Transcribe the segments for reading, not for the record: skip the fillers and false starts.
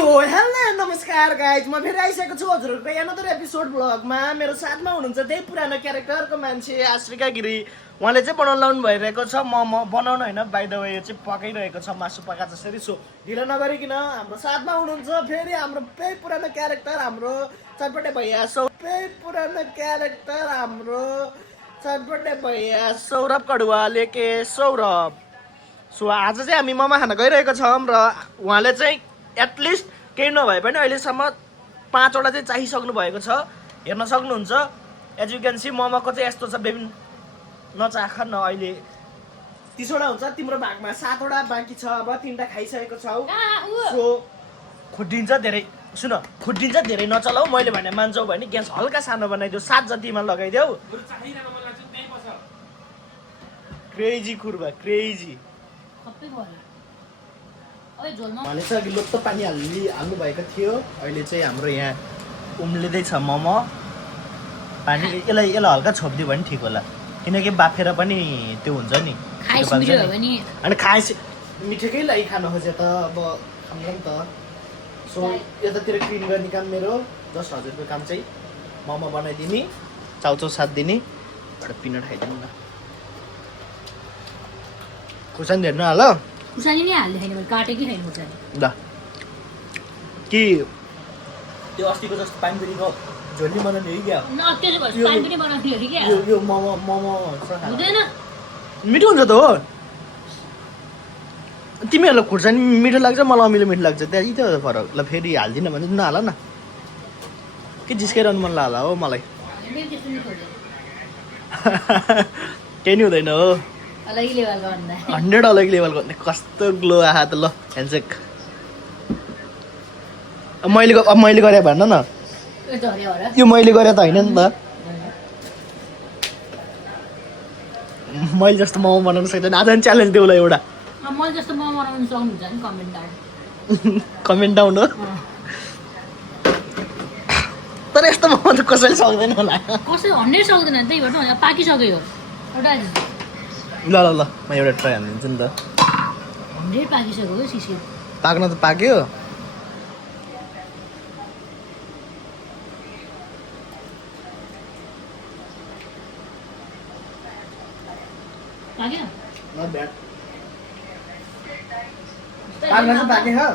So hello नमस्कार guys म फेरि आइसकेको छु हजुरहरूको अनदर एपिसोड ब्लगमा मेरो साथमा हुनुहुन्छ त्यही पुरानो क्यारेक्टरको मान्छे आश्रिका गिरी उहाँले चाहिँ बनाउन लाउनु भइरहेको छ मोमो बनाउन होइन बाइ द वे यो चाहिँ पकाइरहेको छ मासु पका जसरी सो ढिलो नगरिकन हाम्रो साथमा हुनुहुन्छ फेरि हाम्रो त्यही पुरानो क्यारेक्टर हाम्रो चटपटे भैया त्यही पुरानो क्यारेक्टर हाम्रो चटपटे भैया सौरभ कडुवाले के सौरभ सो आज चाहिँ हामी मोमो खान गइरहेको छौँ र उहाँले चाहिँ एटलिस्ट केही नभए पनि अहिलेसम्म 5 वटा चाहिँ चाहिसक्नु भएको छ हेर्न सक्नुहुन्छ एज यु क्यान सी मोमोको चाहिँ यस्तो छ बेबी नचाख न अहिले 30 वटा हुन्छ तिम्रो भागमा 7 वटा बाँकी छ अब 3टा खाइसकेको छौ सो खुड्डिन्छ धेरै सुन खुड्डिन्छ धेरै नचलाऊ मैले भने मान्छौ भने ग्यास हल्का सानो बनाइदेऊ 7 जतिमा लगाइदेऊ क्रेजी कुर्बा क्रेजी उहाँले चाहिँ अघि लोत्तो पानी हाल्नु भएको थियो अहिले चाहिँ हाम्रो यहाँ उम्लिँदैछ मोमो पानी यसलाई हल्का छोपिदियो भने ठिक होला किनकि बाफेर पनि त्यो हुन्छ नि अनि खाएस मिठोकै लागि खानु खोजे त अब खाउँला नि त सो यतातिर क्लिन गर्ने काम मेरो जस्ट हजुरको काम चाहिँ मोमो बनाइदिने चाउचाउ साथ दिने एउटा पिनट खाइदिनु न खुर्सानी हेर्नु हाल खुर्सानी नै हाल्दै छैन मैले काटेकै छैन खुर्सानी ल कि त्यो अस्तिको जस्तो पानीपुरीको झोली बनाउने हो क्या यो मोमो हुँदैन मिठो हुन्छ त हो तिमीहरूलाई खुर्सानी मिठो लाग्छ मलाई अमिलो मिठो लाग्छ त्यहाँ यति हो फरक ल फेरि हाल्दिनँ भने नहाल न के जिस्काइरहनु मन लाग्ला हो मलाई केही नि हुँदैन हो 100 अलग लेभलको कस्तो ग्लो आहा त ल ह्यान्डसेक मैले गरे भन्न न यो मैले गरे त होइन नि त मैले जस्तो मोमो बनाउन सक्दैन आज नि च्यालेन्ज देऊ ल एउटा मैले जस्तो मोमो बनाउन सक्नुहुन्छ नि कमेन्ट डाउन हो तर यस्तो मोमो त कसैले सक्दैन होला कसै 100 सक्दैन त्यही भएर पाकिसक्यो एउटा ल ल ल म एउटा ट्राई हालिदिन्छु नि त 100 पाकिसक्यो हो सिसी पाक्न त पाक्यो पाक्यो नट ब्याड पाक्न चाहिँ पाके हो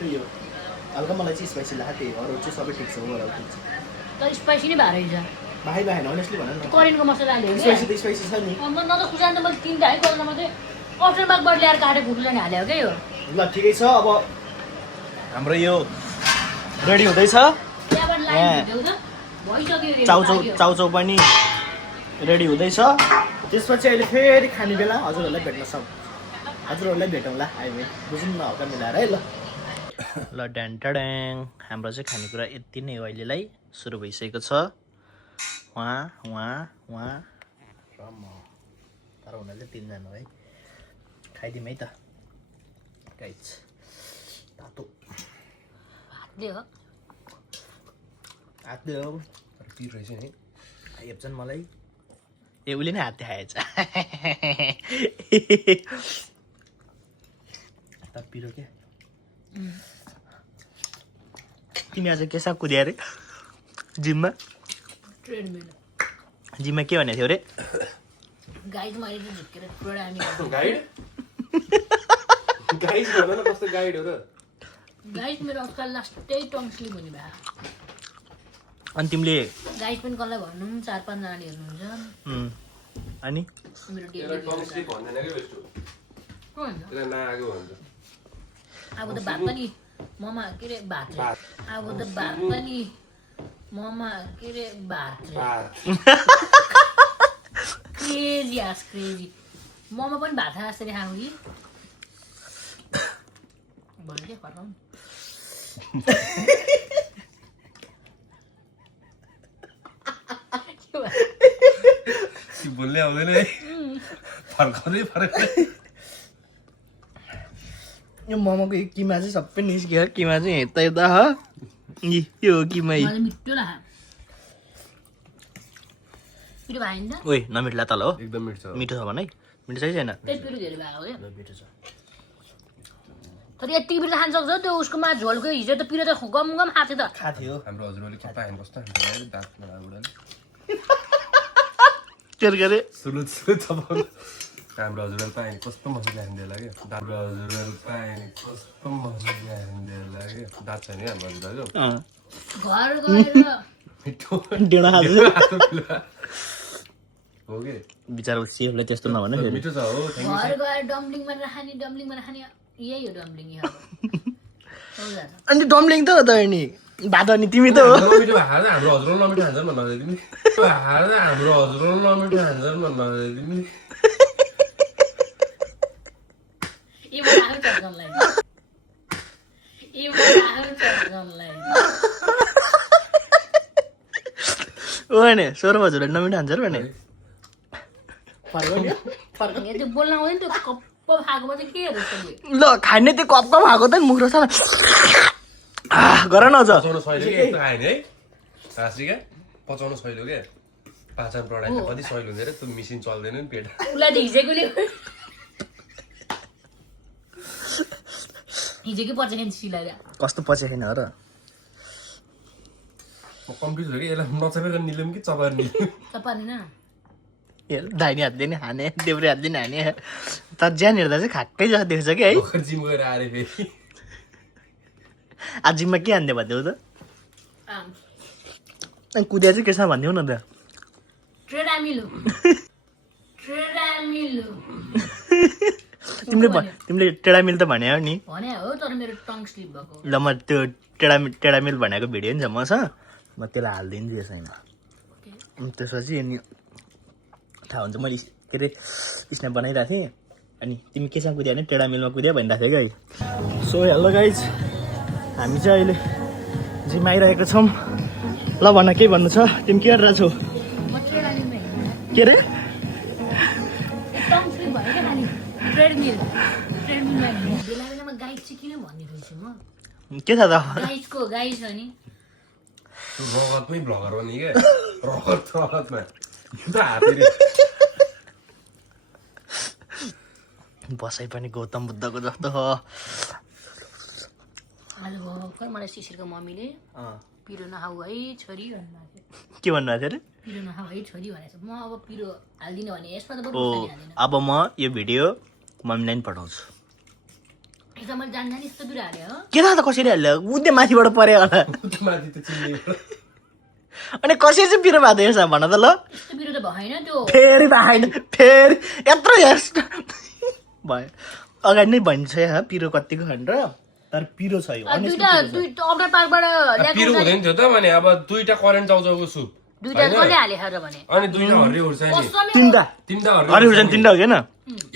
त्यही हो हल्का मलाई चाहिँ स्पाइसी लाग्यो त्यही हो अरू चाहिँ सबै ठिक छ ओभरअल ठिक छ तर स्पाइसी नै भएर रहेछ भाइ भाइ अनेस्टली भन न करेनको मसला हाल्यो स्पाइसी छ नि न त खुर्सानी त मैले 3टा है कोला मात्रै अप्सन बागबाट ल्याएर काटेको खुर्सानी हाल्यो के हो ल ठिकै छ अब हाम्रो यो रेडी हुँदैछ त्यहाँबाट लाइन भिडियो त भइसक्यो चाउचाउ पनि रेडी हुँदैछ त्यसपछि अहिले फेरि खाने बेला हजुरहरूलाई भेटौँला हामी बुझौँ न हल्का मिलाएर है ल ल ड्याङ हाम्रो चाहिँ खानेकुरा यति नै हो अहिलेलाई सुरु भइसकेको छ उहाँ र म तर हुन चाहिँ 3 जना है खाइदिउँ है त गाइज तातो हातले हो पिर रहेछ नि हेप्छन् मलाई ए उसले नै हातले खाएछ पिरो क्या तिमी आज के साथ कुद्यो अरे जिममा जिममा के भनेको थियो अरे गाइड मैले चाहिँ झुकेर पुरा हामी गाइड मेरो अस्पताल लास्टै टङ स्लिप हुने भयो अनि तिमीले गाइड पनि कसलाई भन्नु 4-5 जना हेर्नुहुन्छ अनि मेरो अब त भात पनि ममा के रे भात अब त भात पनि ममा के रे भात क्रेजी ममा पनि भात जसरी खानु कि भन्छ फर्काउनु बोल्ने आउँदैन है फर्काउँदै यो मोमोको यो किमा चाहिँ सबै निस्क्यो किमा चाहिँ यता हो यो हो किमा मिठो लाग्यो पिरो भएन त ओइ नमिठला तल हो एकदम मिठो छ मिठो छ भने मिठो छ कि छैन त्यही पिरो धेरै भएको हो मिठो छ तर यति पिरो खान सक्छ त्यो उसकोमा झोलको हिजो त पिरो त गम गम खाएको थियो त खा थियो हाम्रो हजुरले के पाएन कस्तो हामीले दाँत बुढाले के गरे सुरु तपाईँ हाम्रो हजुरले पाएन कस्तो मजा हान्देला के हाम्रो हजुरले पाएन कस्तो मजा हान्देला के दाँत छैन हाम्रो हजुरको घर गएर मिठो डेढा खान्छ हो के बिचारा सेफले त्यस्तो नभने फेरि मिठो छ हो घर गएर डम्बलिङमा राख्ने यही हो डम्बलिङ अनि डम्लिङ त हो त नि भात अनि तिमी त हो नमिठो हाल्दा हाम्रो हजुरले नमिठो हान्छन् भन्नु तिमी हाल्दा हाम्रो हजुरले नमिठो हान्छन् भन्नु तिमी ओ नि सोह्र हजुरले नमिठो हान्छ भने त्यो बोल्न आउँदैन त्यो कप्प खाएकोमा चाहिँ के हेर्छ ल खाने त्यो कप कप खाएको त मुख रस गर न अझ पचाउनु सहिलो के यस्तो आयो नि है हाँसिका पचाउनु सहिलो के पाचन प्रणाली कति सहिलो हुन्छ अरे त्यो मिसिन चल्दैन नि पेट उसलाई त हिजोकोले हिजोकै पर्छ सिलाएर कस्तो पछि छैन र म कन्फ्युज भयो कि यसलाई नचपेर निलौँ कि चपाएर निलौँ चपानी न दाहिने हातले नि हाने देब्रे हातले नि हाने तर ज्यान हेर्दा चाहिँ खाक्कै जस्तो देख्छ कि है भर्खर जिम गएर आएर फेरि आज जिममा के हान्दै भनिदेऊ त अनि कुदिया चाहिँ केसँग भनिदेऊ न त ट्रेडामिलो तिमीले टेडामिल त भने हो नि भने हो तर मेरो टङ स्लिप भएको ल म त्यो टेडामिल भनेको भिडियो नि छ मसँग म त्यसलाई हालिदिन्छु यसैमा अनि त्यसपछि अनि थाहा हुन्छ मैले के अरे स्न्याप बनाइरहेको थिएँ अनि तिमी केसँग कुद्या भने टेडामिलमा कुद्या भनिरहेको थियो कि सो हेलो गाइज हामी चाहिँ अहिले जिम आइरहेको छौँ ल भन्न केही भन्नु छ तिमी के गरिरहेको छौ म ट्रेडामिलमा हिँड्नु के अरे टङ स्लिप भयो क्या खालि ट्रेडमिलमा हिँड्नु बेला बेलामा गाइड चाहिँ किन भनिरहेछु म के छ त गाइड छ नि रगतमै भ्लगर हो नि क्या रगतमा हातेरी बसाइ पनि गौतम बुद्धको जस्तो हो आज भर्खर मलाई शिशिरको मम्मीले पिरो नखाऊ है छोरी भन्नुभएको के भन्नुभएको थियो अरे पिरो नखाऊ है छोरी भनेको छ म अब पिरो हाल्दिनँ भने यसमा त बरु ओ हाल्दिनँ अब म यो भिडियो मम्मीलाई पनि पठाउँछु एकदम मैले जान्दा नि यस्तो पिरो हाल्यो हो के थाहा त कसरी हाल्यो उदे माथिबाट पऱ्यो होला माथि त चिन्ने अनि कसरी चाहिँ पिरो भएको यसो भन त ल यस्तो पिरो त भएन त्यो फेरि भएन फेरि यत्रो यस्तो भयो अगाडि नै भनिन्छ पिरो कतिको खानु र तर पिरो छ यो दुईटा अब्डर पार्कबाट पिरो हुँदैन थियो त भने अब दुईटा करेन्ट चाउचाउको सुप दुईटा कसले हाले र भने अनि दुईटा हरियो खुर्सानी तिनवटा तिनवटा हरियो हरियो खुर्सानी तिनवटा हो क्या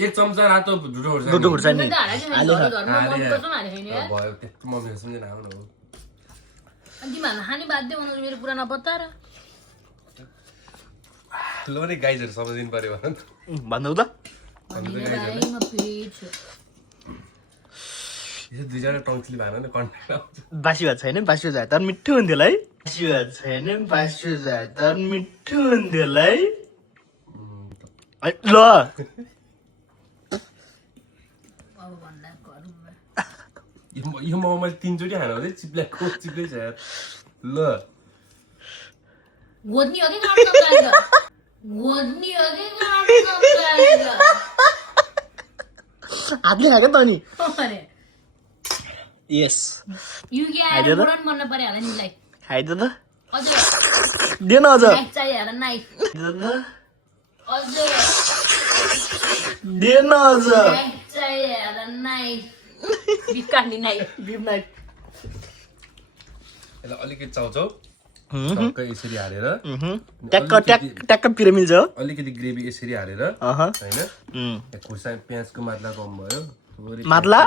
एक चम्चा रातो ढुटो दुधो खुर्सानी खुर्सानी भयो त्यस्तो मम्मीको सम्झना आउनु हो अनि तिमीहरू खाने बाध्य बनाउँछ मेरो कुरा नबत्ताएर ल नि गाइजहरू सम्झिनु पर्यो भन भन्नु त यो दुईजना टङ्सली भएन नि कन्ट्याक्ट आउँछ बासी भात छैन बासी भात तर मिठो हुन्थ्यो होला है बासी भात छैन बासी भात तर मिठो हुन्थ्यो होला है ल यो मोमो मैले 3 चोटि खानु हो चिप्ल्याएको चिप्लै छ यार ल गोद्नी हो कि गोद्नी हो कि हातले खाएको त नि यस युगी मोडन बन्न पर्यो होला नि लाइक खाइदियो त अझ दिएन अझ नाइफ चाहियो होला नाइफ अझ दिएन अझ नाइफ चाहियो होला नाइफ बिफ काट्ने नाइफ बिफ नाइफ यसलाई अलिकति चाउचाउ टक्क यसरी हालेर ट्याक्क ट्याक्क पिरो मिल्छ हो अलिकति ग्रेभी यसरी हालेर होइन खुर्सानी प्याजको मात्रा कम भयो मात्ला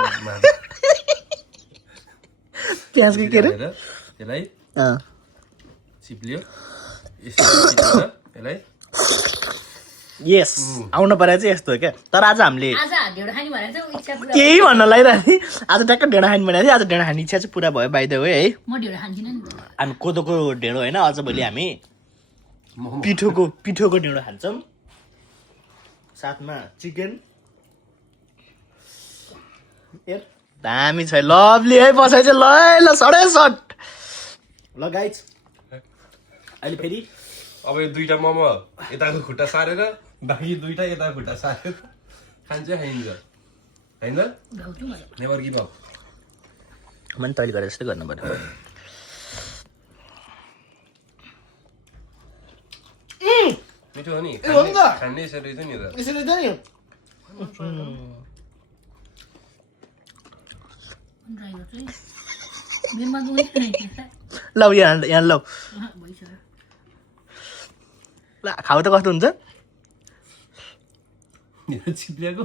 प्याजको के अरे यसलाई चिप्लियो यसलाई यस आउनु पर्यो चाहिँ यस्तो हो क्या तर आज हामीले आज ढेँडो खाने भनेर चाहिँ इच्छा पुरा केही भन्न लागिरहेको थिएँ आज ट्याक्क ढेँडो खाने भनेको थिएँ आज ढेँडो खाने इच्छा चाहिँ पुरा भयो बाइ द वे है म ढेँडो खान्थिनँ नि हामी कोदोको ढेँडो होइन अझ भोलि हामी पिठोको ढेँडो खान्छौँ साथमा चिकन दामी छ लभली है बसाइ चाहिँ ल सडै सट ल गाइज अहिले फेरि अब यो 2टा मोमो यताको खुट्टा सारेर बाँकी 2टा यताको खुट्टा सारेर खान्छ खाइन्छ हैन भ्याउँछु मलाई नेभर गिभ अप मैले तैँले गरेर जस्तै गर्नु पर्यो मिठो हो नि हो नि त? खाने यसरी छ नि त यसरी त नि ड्राई गर्छु है मेरोमा दुई ल यहाँ ल भइसक्यो ल खाऊ त कस्तो हुन्छ यो चिप्लिएको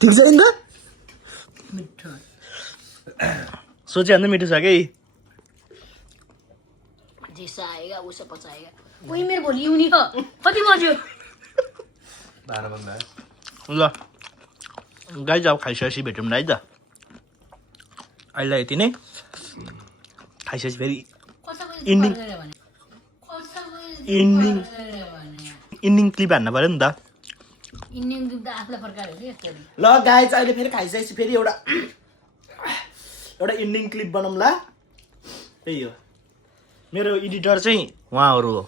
ठिक छ नि त मिठो सोचे अन्त मिठो छ कि जैसा आएगा उसे पचाएगा कोही मेरो भोलि युनि हो कति बज्यो 12 बन्दा ल गाइज अब खाइसकेपछि भेटौँ न है त अहिले यति नै खाइसकेपछि फेरि Ending. Ending. इन्डिङ क्लिप हान्न पऱ्यो नि त इन्डियन दुध त आफूलाई फर्काएर हो यस्तो ल गाइज अहिले फेरि खाइसकेपछि फेरि एउटा इन्डिङ क्लिप बनाउँला त्यही हो मेरो एडिटर चाहिँ उहाँहरू हो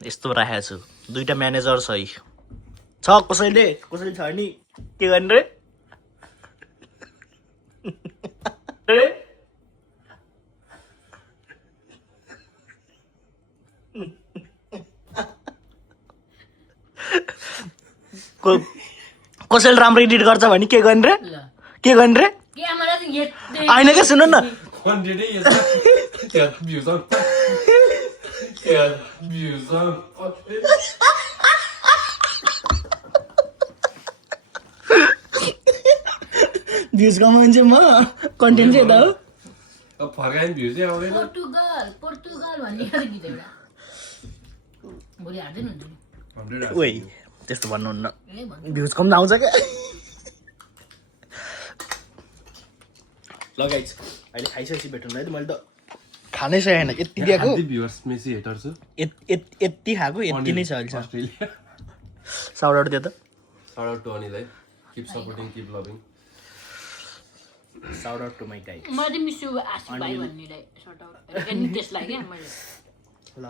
यस्तो राखेको छु 2टा म्यानेजर छ कसैले छ नि के गर्ने रे कसैले राम्रो एडिट गर्छ भने के गर्ने रे ल के गर्ने रे क्यामेरा चाहिँ यस्तै होइन क्या सुन्नु न कन्टेन्टै यो भ्युज भ्युज भ्युजको मान्छे म कन्टेन्ट चाहिँ यता हो अब फर्कायो भ्युजै आउँदैन पोर्तुगल भन्ने एउटा गीत एउटा भोलि हार्दैन हुन्छ नि 100 ओइ त्यस्तो भन्नुहुन्न ए भन्नु भ्युज कम आउँछ क्या ल गाइज अहिले खाइसकेपछि भेटौँ है त मैले त खानै सकेन यति दिएको भ्युअर्स मेसी हेटर छु यति खाएको यति नै छ अहिले अस्ट्रेलिया साउट आउट दियो त Shout out to अनिललाई keep supporting keep loving shout out to my guys मलाई चाहिँ मिसु आशिष भाइ भन्नेलाई सर्ट आउट अनि त्यसलाई क्या मैले ल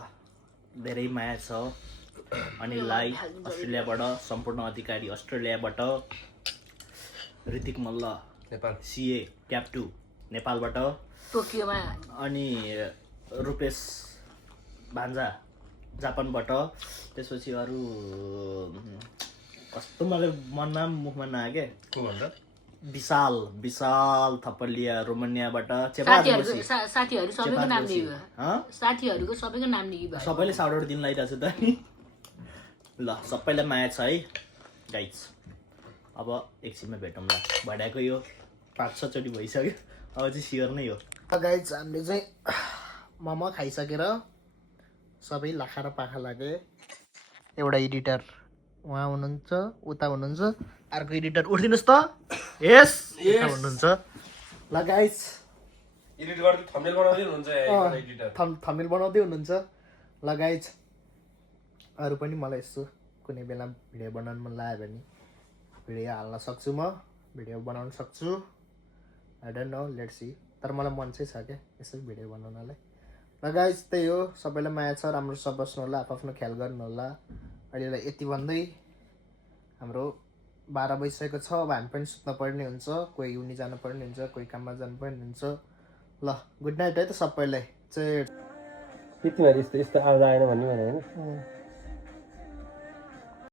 धेरै माया छ अनिललाई अस्ट्रेलियाबाट सम्पूर्ण अधिकारी अस्ट्रेलियाबाट ऋतिक मल्ल नेपाल सिए क्याप 2 नेपालबाट टोकियोमा अनि रुपेश भान्जा जापानबाट त्यसपछि अरू कस्तो मलाई मनमा मुखमा नआयो क्या को भन्दा विशाल थपलिया रोमानियाबाट साथीहरू सबैको नाम लियो साथीहरूको सबैको नाम लियो सबैले साउट दिन लागिरहेको छु त ल सबैलाई माया छ है गाइज अब एकछिनमा भेटौँ ल भइरहेको यो 5-6 चोटि भइसक्यो अब चाहिँ स्योर नै हो गाइज हामीले चाहिँ मोमो खाइसकेर सबै लाखा र पाखा लागे एउटा एडिटर उहाँ हुनुहुन्छ उता हुनुहुन्छ अर्को एडिटर उठिदिनुहोस् त यस यता हुनुहुन्छ ल गाइज एडिट गर्दै थम्बनेल बनाउँदै हुनुहुन्छ एडिटर थम्बनेल बनाउँदै हुनुहुन्छ ल गाइज अरू पनि मलाई यस्तो कुनै बेला भिडियो बनाउनु मन लाग्यो भने भिडियो हाल्न सक्छु म भिडियो बनाउन सक्छु I don't know let's see तर मलाई मन चाहिँ छ क्या यसरी भिडियो बनाउनलाई ल गाइज त्यही हो सबैलाई माया छ राम्रोसँग बस्नु होला आफ्नो ख्याल गर्नु होला अहिलेलाई यति भन्दै हाम्रो 12 बजिसकेको छ अब हामी पनि सुत्न पर्ने हुन्छ कोही युनि जानु पर्ने हुन्छ कोही काममा जानु पर्ने हुन्छ ल गुड नाइट है त सबैलाई चाहिँ त्यति भएर यस्तो आज आएन भन्ने होइन